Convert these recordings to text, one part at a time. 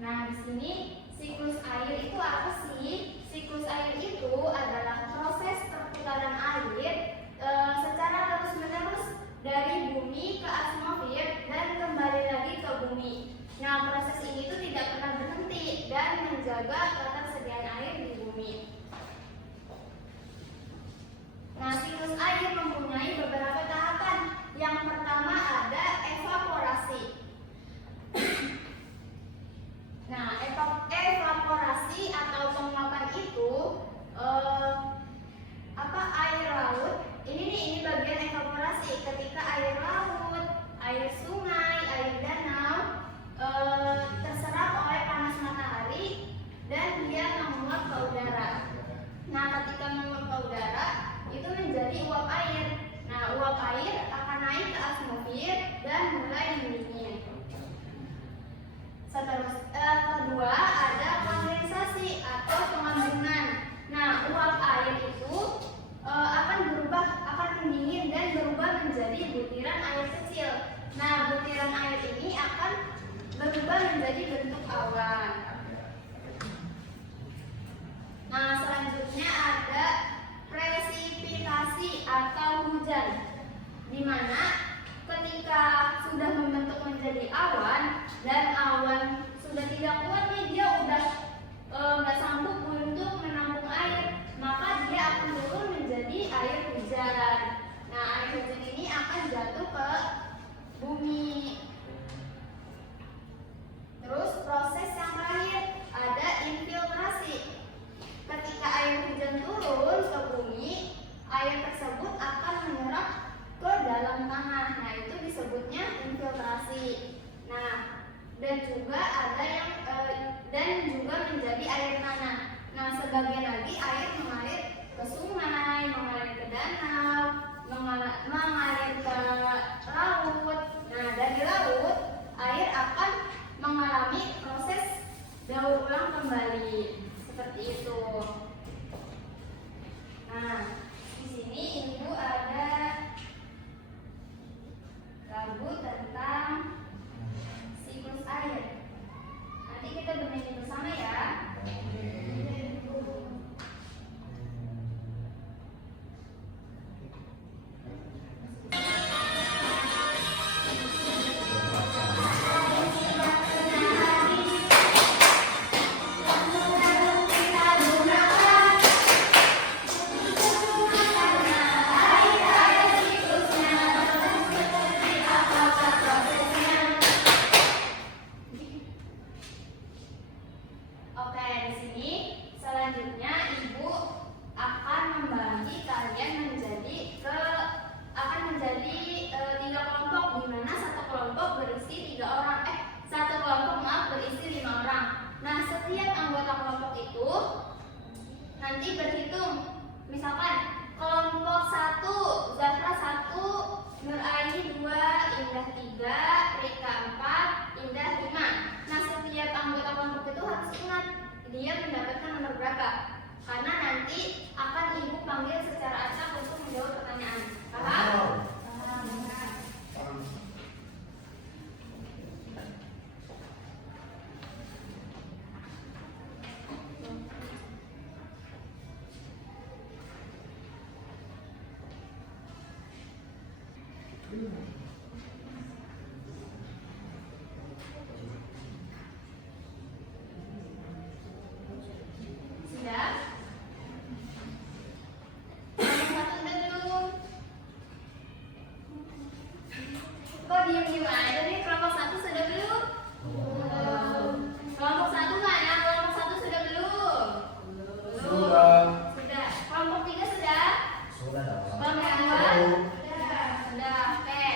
Nah, di sini siklus air itu apa sih? Siklus air itu adalah proses perputaran air secara terus-menerus dari bumi ke atmosfer dan kembali lagi ke bumi. Nah, proses ini tuh tidak pernah berhenti dan menjaga ketersediaan air di bumi. Nah, siklus air mempunyai beberapa tahapan. Yang pertama ada evaporasi. Nah, evaporasi atau penguapan itu air laut. Ini bagian evaporasi ketika air laut, air sungai, air danau terserap oleh panas matahari dan dia menguap ke udara. Nah, ketika menguap ke udara itu menjadi uap air. Nah, uap air akan naik ke atmosfer dan mulai mendidih. Kedua ada kondensasi atau pengambunan. Nah, uap air itu akan mendingin dan berubah menjadi butiran air kecil. Nah, butiran air ini akan berubah menjadi bentuk awan. Nah, selanjutnya ada presipitasi atau hujan, di mana ketika sudah membentuk menjadi awan dan awan sudah tidak kuat nih, dia udah nggak sanggup untuk menampung air, maka dia akan turun menjadi air hujan. Nah, air hujan ini akan jatuh ke bumi. Terus proses yang terakhir ada infiltrasi. Ketika air hujan turun ke bumi, air tersebut akan menyerap ke dalam tanah. Nah, itu disebutnya infiltrasi. Nah, dan juga ada yang menjadi air tanah. Nah, sebagian lagi air mengalir ke sungai, mengalir ke danau, mengalir ke laut. Nah, dari laut air akan mengalami proses daur ulang kembali seperti itu. Nah, di sini Ibu ada lagu tentang siklus air. Nanti kita bernyanyi bersama ya. Oke, di sini selanjutnya Ibu akan membagi kalian menjadi tiga kelompok, di mana satu kelompok berisi 5 orang. Nah, setiap anggota kelompok itu nanti berhitung. Misalkan kelompok 1, Zahra 1, Nur Aini 2, Indah 3, Rika 4, Indah 5. Nah, setiap anggota kelompok itu harus ingat dia mendapatkan nomor berapa, karena nanti akan Ibu panggil secara acak untuk menjawab pertanyaan. Paham? Sudah? Kelompok 1 udah belum? Kok diem-diem aja nih? Kelompok 1 sudah belum? Belum. Kelompok 1 mana? Kelompok 1 sudah belum? Sudah. Sudah. Kelompok 3 sudah? Sudah dong. Kelompok 2? Sudah. Oke.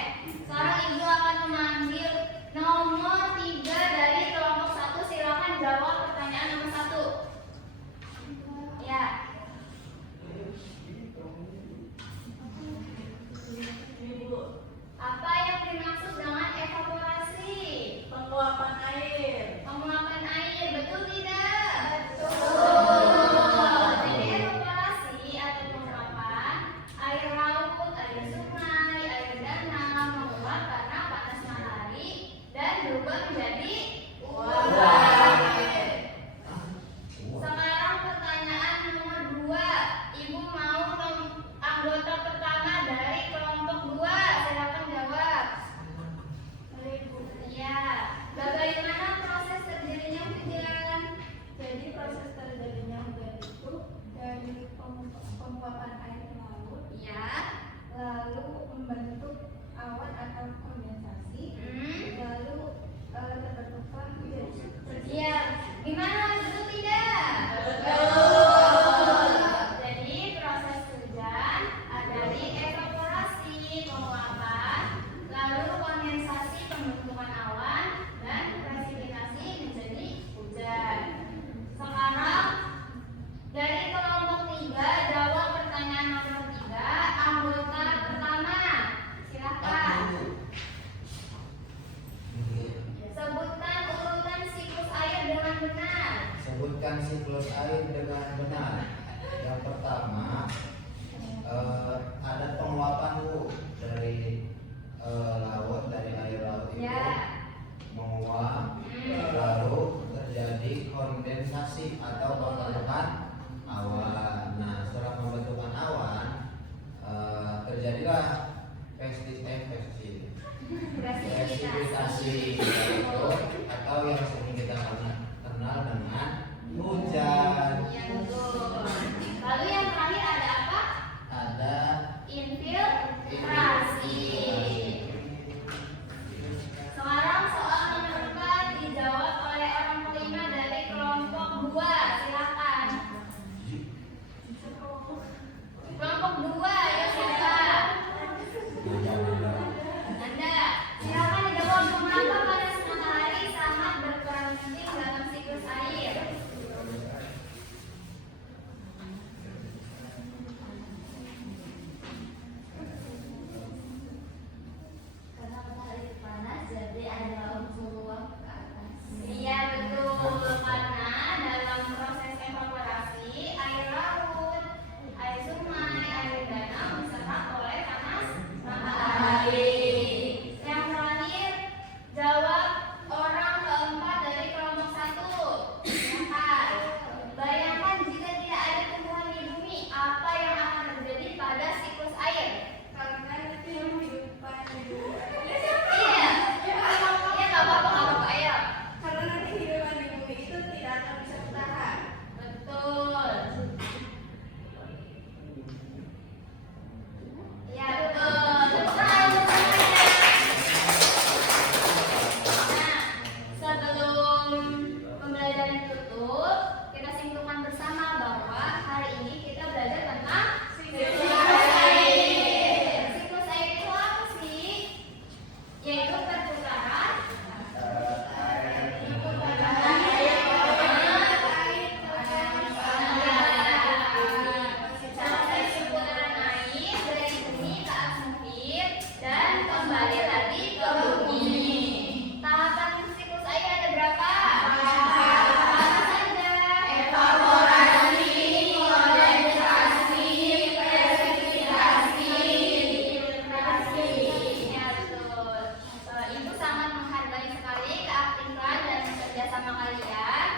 kondensasi, Hmm. lalu terbentuklah hujan. Iya, gimana betul tidak? Jadi proses hujan dari evaporasi penguapan, lalu kondensasi pembentukan awan, dan presipitasi menjadi hujan. Sekarang dari kelompok 3 jawab pertanyaan nomor 3, anggota pertama. Silakan. Sebutkan urutan siklus air dengan benar. Sebutkan siklus air dengan benar. Yang pertama, ada penguapan Bu dari laut, dari air laut itu Ya. menguap, lalu terjadi kondensasi atau pembentukan awan. Nah, setelah pembentukan awan, terjadilah presipitasi itu atau yang sering kita kenal dengan hujan. Ya, betul. Lalu yang terakhir ada apa? Ada Infiltrasi. Sekarang soal nomor 4 dijawab oleh orang kelima dari kelompok 2. Silakan. Kelompok 2, ya siapa? Anda. Silakan dijawab, mengapa panas matahari sangat berperan penting dalam siklus air? Karena matahari panas, jadi ada unsur uap ke atas. Iya betul, karena dalam proses evaporasi air laut, air sungai, air danau diserap oleh panas matahari. Yang terakhir, jawab orang keempat dari kelompok 1. Silakan. Bayangkan jika tidak ada tumbuhan di bumi, apa yang akan terjadi pada siklus air? Karena itu yang kehidupan hidup. Iya. Iya, nggak apa-apa, ayo. Karena nanti kehidupan di bumi itu tidak akan bisa bertahan. Betul. Ya betul. Betul. Nah, sebelum pembelajaran ditutup, kita simpulkan bersama bahwa hari ini kita belajar tentang siklus air. Siklus air itu apa sih? Yaitu pertukaran dan kembali lagi ke bumi. Tahapan siklus air ada berapa? Apa saja? Evaporasi, kondensasi, presipitasi, infiltrasi. Ya betul. Ibu sangat menghargai sekali keaktifan dan kerjasama kalian.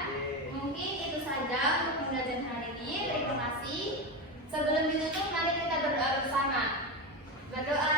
Mungkin itu saja untuk pembelajaran hari ini. Terima kasih. Sebelum ditutup, mari kita berdoa bersama. Berdoa.